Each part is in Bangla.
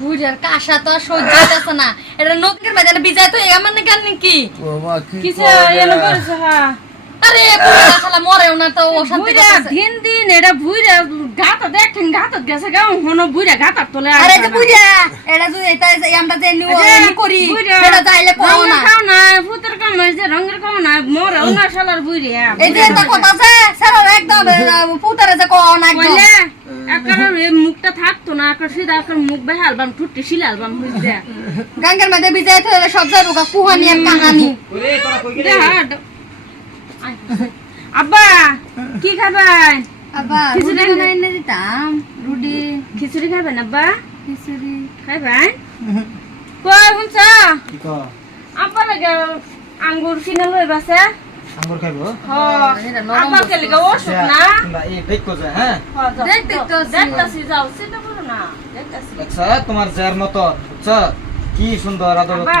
বুঝার কাশা তো সহ্য হইতাছে না। এটা নদীর বাজারে বিজায় তো এমন না কেন কি ও মা কি কিসে করে? এনে হ্যাঁ আরে বুড়া শালা মরেও না তো ও শান্তি করতেছে। দিন দিন এটা বুইরা গাত দেখেন গাত গেছে গাও হনো বুইরা গাত তোলে আরে যে বুঝা এটা যদি এটা আমরা যে নিও করি সেটা চাইলে পাও না। খাও না ফুতের কাম হয়েছে রঙের কাম না মরে না শালার বুইরা এই যে কথা আছে সেটা একদম পুতারে যে কও না একদম। বলে একার মুখটা থাকতো না একার সিধা একার মুখ ঠুট্টি গাঙ্গের মধ্যে বিজায় সব যাব কুহানি আর কাহানি। আব্বা কি খাবেন? আবার খিচুড়ি বানাই এনে দিতাম রুটি। খিচুড়ি খাবেন আব্বা? খিচুড়ি। খাইবেন? কই শুনছ? কি কও? আব্বা লাগে আঙ্গুর কিনে লই বাসে আঙ্গুর খাইবো? আব্বা কে লিগা ওষুধ না? তোমরা এই দেখো যে হ্যাঁ? হ, দেখ, যাও, দেখতাছি, যাও, চিন্তা করো না, দেখতাছি। দেখছ? তোমার জের মতো। কি সুন্দর আদর আব্বা।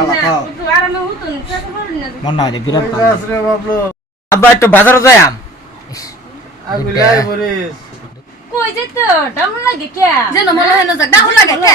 একটু। মন হয় বাজারে যাই আম। কই যেত? ডাউন লাগে কে? যেন মনে হয় না যাক ডাহুল লাগে কে?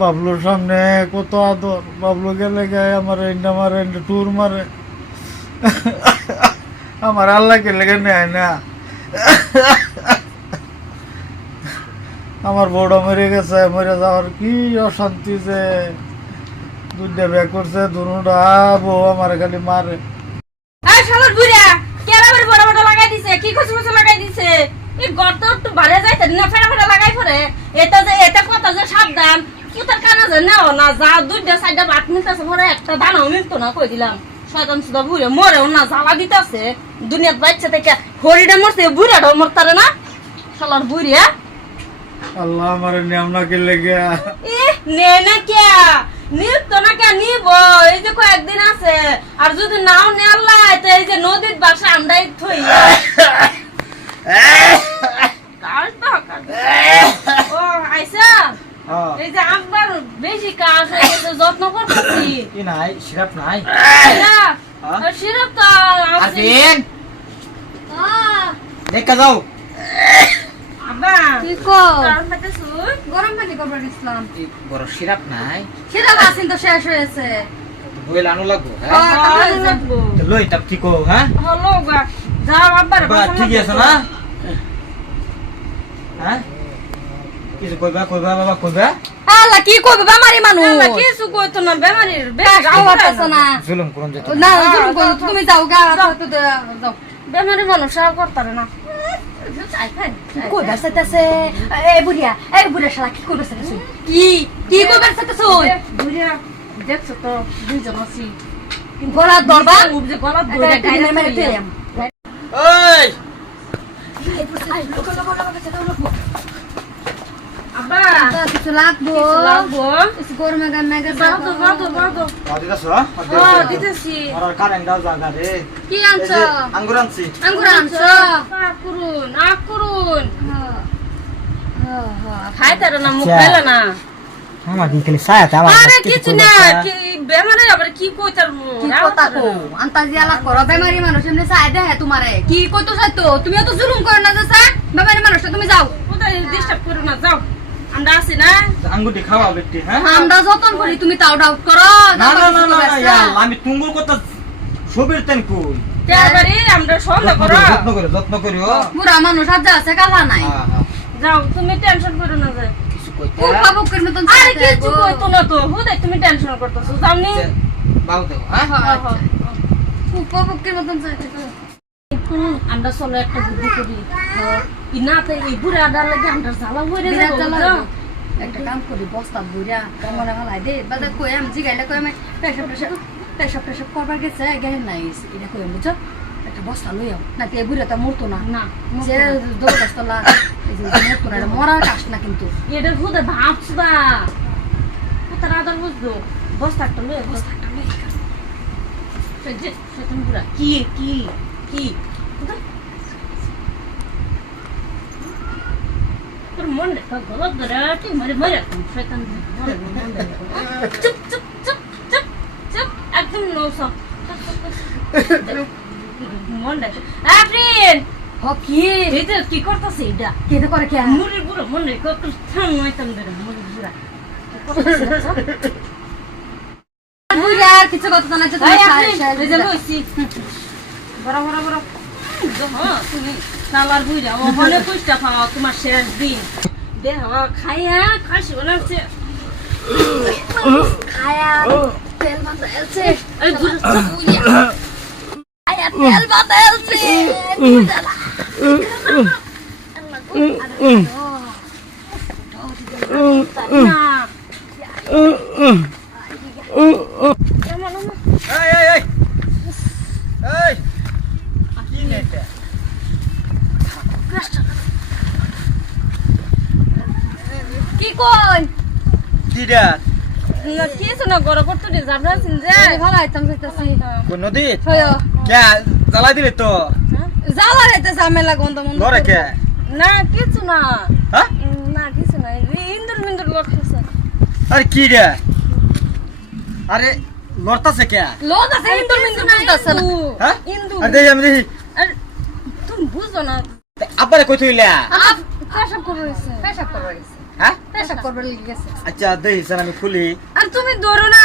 বাবলুর সামনে কত আদর। বাবলু গেলে গায়ে আমার এন্ডা মারে এন্ডা টুর মারে। আমার আল্লাহ কে লেগে নেয় না। আমার বউটা মরে গেছে, মরে যাওয়ার কি অশান্তি যে। দুইটা ব্যাগ করছে, দুটা বউ আমার খালি মারে। বুড়া বড় বড় কি খুশি খুশি লাগাই দিছে? এই গর্ত একটু বাড়ে যাইতে না ফেরা ফেরা লাগাই পরে এটা যে এটা কত যে সাবধান। পুতার কানা যে নেও না যা দুইটা সাইডটা বাট মিলতেছে পরে একটা দানাও মিলতো না কই দিলাম? শয়তান সুদা বুড়ে মরেও না জ্বালা দিতেছে। দুনিয়ার বাচ্চা থেকে হরিটা মরছে বুড়াটাও মরতারে না? শালার বুড়িয়া আল্লাহ আমার নিয়ম না কে লেগে ইহ, নে না কে? নিব তো না কে? নিব এই যে কয়েকদিন আছে। আর যদি নাও নেলাই তো এই যে নদীর বাসা আমরাই থই কার তো কার। ও আইসা এই যে একবার বেশি কাজ হয়ে গেছে যত্ন করতেছি কি নাই সিরাপ নাই না, হ্যাঁ? আর সিরাপ তো আছে। আরবিন আহ, দেখা যাও আব্বা কি কো কারণ পাতে সুই গরম পানি করবার ইসলাম এই বড় সিরাপ নাই সেটা বাসিন তো শেষ হয়েছে বইল আনো লাগবো হ্যাঁ হ্যাঁ, ভালো লাগবো তো লই তাপ ঠিক হ্যাঁ হলো গা যাও আব্বার বা ঠিক আছে না হ্যাঁ কিছু কইবা কইবা বাবা কইবা আল্লাহ কি করবে বেমারি মানুষ কিছু কইতো না বেমারির না জুলুম করুন না জুলুম করো, তুমি যাও গা তো যাও বেমারি মানুষ আর করতারে না দেখছ তো দুইজন আছি গলা দরবা যে গলা ধরে একটা গাইরা মেরে তুই দিলাম ওই আব্বা কিছু লাগবো? লাগবো। কিছু গরমে গামে বাও তো বাও তো বাও তো। দিদাস হ্যাঁ দিতেছি। আর কারেন্ট দাও জায়গা রে। কি এই আনছো? যে আঙ্গুর আনছি। আঙ্গুর আনছো? আ করুন আ করুন। হ্যাঁ, হ্যাঁ, হ্যাঁ। না মুখ। না। আমার কি খালি সায়াতে আমার আরে কিছু না কি বেমারে আবার কি কইতার কি কথা কো আন্তাজি আলাপ করো বেমারি মানুষ এমনি চাই দেহে তোমারে। কি কইতো চাইতো তুমিও তো জুলুম করো না যে বেমারি মানুষটা তুমি যাও। কোথায় ডিস্টার্ব করো না যাও। আমরা আছি না? আঙ্গুরটি খাওয়া ব্যক্তি হ্যাঁ? আমরা যতন করি তুমি তাও ডাউট করো না না না না। আমি তুঙ্গুর কথা ছবির তেন কই? তারপরে আমরা সন্দেহ করো? যত্ন করে যত্ন করি ও। বুড়া মানুষ আর আছে কালা নাই। হ্যাঁ, হ্যাঁ। যাও তুমি টেনশন করো না যে কিছু কইতে উপ্পা বুকের মতন আরে চাইতে কিছু কইতো না তো হুদাই তুমি টেনশন করতেছো জানি। বাউ দেও হ্যাঁ? হ্যাঁ। উপ্পা মতন চাইতে গো। আমরা চলো একটা বুদ্ধি করি। ইনাতে এই বুড়া ডাল লাগে আমরা জ্বালা? হইবো। একটা কাম করি বস্তা বুড়া মনে হালাই দে। বাদা কই আমি জিগাইলে কই আমি পেশাব টেশাব পেশাব টেশাব করবার গেছে গেহে নাই এটা কই বুঝছ? একটা বস্তা লই আও না তে বুড়া তো মরতো না। না যে দৌড় বস্তা লা মরতো না মরার কাজ না কিন্তু। এটা হুদে ভাবছ না কথার আদর বুঝলো বস্তা একটা লয়ে বস্তা একটা বুড়া কি কি কি? তোর মন গলত ধরে তুই মরে মরে শয়তান। চুপ চুপ চুপ চুপ চুপ একদম নৌস মন আফরিন কি এটা কি করতেছে এটা? কেটে করে কে? মুড়ি বুড়ো মন থাম ধরে মুড়ি বুড়া। কিছু কথা জানাচ্ছে বড় বড় বড়। তুমি সালার বুইরা ওখানে পুষ্টা পাওয়া তোমার শেষ দিন দেহ খাইয়া খাসি বানাচ্ছে খায়া তেল মাথা এলছে এই বুড়ো খায়া তেল মাথা এলছে না এই এই এই এই কি নেটে কি কই? কি গড় করতে ভালো আইতাম যাইতাছি। কোন নদী হয়। কে জ্বালাই দিলে তো? জ্বালা রেতে ঝামেলা গন্ধ মন্ধ ঘরে কে? না কিছু না। হ্যাঁ? না কিছু না ইন্দুর মিন্দুর লড়তেছে আরে কি রে আরে লড়তাছে কে? লোক আছে ইন্দুর মিন্দুর বুঝতাছে না। হ্যাঁ? ইন্দু আরে দেখি আমি দেখি। আর তুমি বুঝো না। আব্বারে কই থইলা? পেশাব গেছে পেশাব গেছে হ্যাঁ? পেশাব করবে লেগে গেছে। আচ্ছা দেখি স্যার আমি খুলি। আর তুমি ধরো না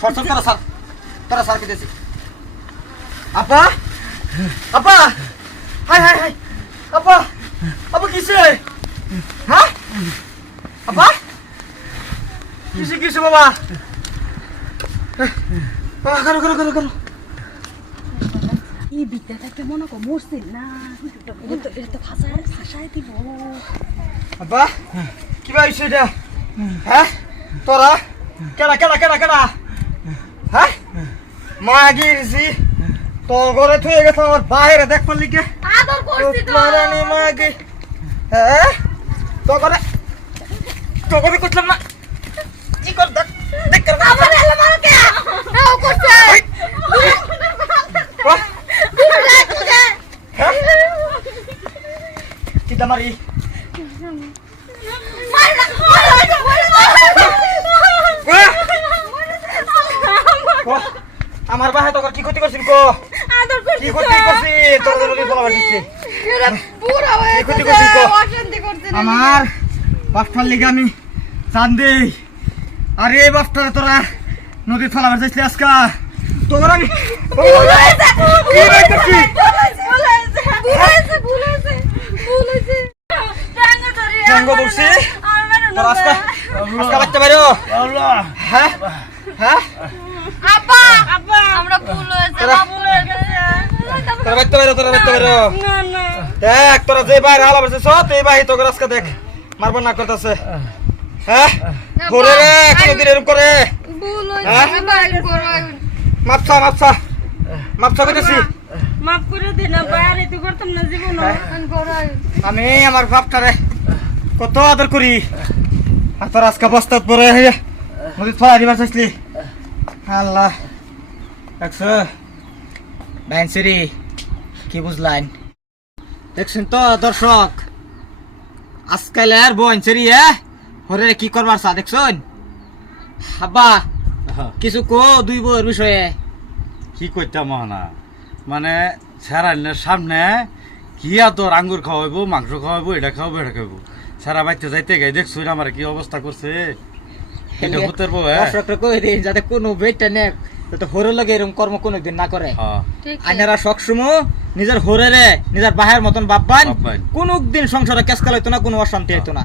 সর তোরা স্যার তোরা স্যার। কে দিয়েছি। আপা! আপা! Hi hi hi. আপা! আপা কিসে? হ্যাঁ? আপা! কিসে কিসে বাবা? করো করো করো করো। এই বিদ্যাটাকে মনে কর মরছিল না এটা তো এটা তো ভাষায় ভাষায় দিব আপা কি ভাইছে এটা হ্যাঁ তোরা কেডা কেডা কেডা কেডা হ্যাঁ মা গিয়েছি তো ঘরে থুয়ে গেছে আমার বাইরে দেখ পারলি কে আদর করছি তো মারানি মাগে হ্যাঁ তো করে তো করে করলাম না। কি কর দেখ দেখ কর আমার এলো মারো কে হ্যাঁ ও করছে দামারি মার আমার বাহে তো কি ক্ষতি করছিস কো কি ক্ষতি করছিস তোর জন্য বলা দিচ্ছে। আমার বাপটার লিগে আমি চান দেই। আরে এই বাপটা তোরা নদী ফেলাবার চাইছিলি আজকা? তোমার আমি ভুল হয়েছে? ভুল হয়েছে ভুল হয়েছে ভুল হয়েছে ভুল হয়েছে ধরছি? তোর হ্যাঁ? হ্যাঁ? আপা আব্বা আমরা ভুল হয়েছে না ভুল তোরা বাড়তে পারো তোরা বাড়তে পারো। না না। দেখ তোরা যে বাইরে হালা বসে সব এই বাহি তোকে আজকা দেখ। মারবার না করতেছে। হ্যাঁ? ঘুরে রে কোনদিন এরকম করে ভুল হ্যাঁ? হয়েছে বাইরে করো মাপসা মাপসা। মাপসা করতেছি। মাফ করে দে না বাইরে তো করতাম না জীবন আমি আমার বাপটারে কত আদর করি। আর তোর আজকে বস্তাত পরে নদী ফলা দিবার চাইছিলি। আল্লাহ। দেখছ? কি বুঝলাইন দেখছেন তো দর্শক? আজকাল আর বইনসিরি এ? হরে কি করবার চা দেখছেন? হাব্বা কিছু কো দুই বউয়ের বিষয়ে। কি করতাম না মানে স্যারাইনের সামনে কি তোর আঙ্গুর খাওয়াইবো মাংস খাওয়াইবো এটা খাওয়াবো এটা খাওয়াবো সারা বাইতে যাইতে গাই দেখছ আমার কি অবস্থা করছে? এটা হতে পারব হ্যাঁ? কই দিন যাতে কোনো বেটটা নে যাতে হরে লাগে এরকম কর্ম কোনোদিন না করে। হ্যাঁ। আইনারা সবসময় নিজের হরেরে নিজের বাহের মতন বাপ্পান। কোন দিন সংসারে কেসকাল হইতো না কোনো অশান্তি হইতো না।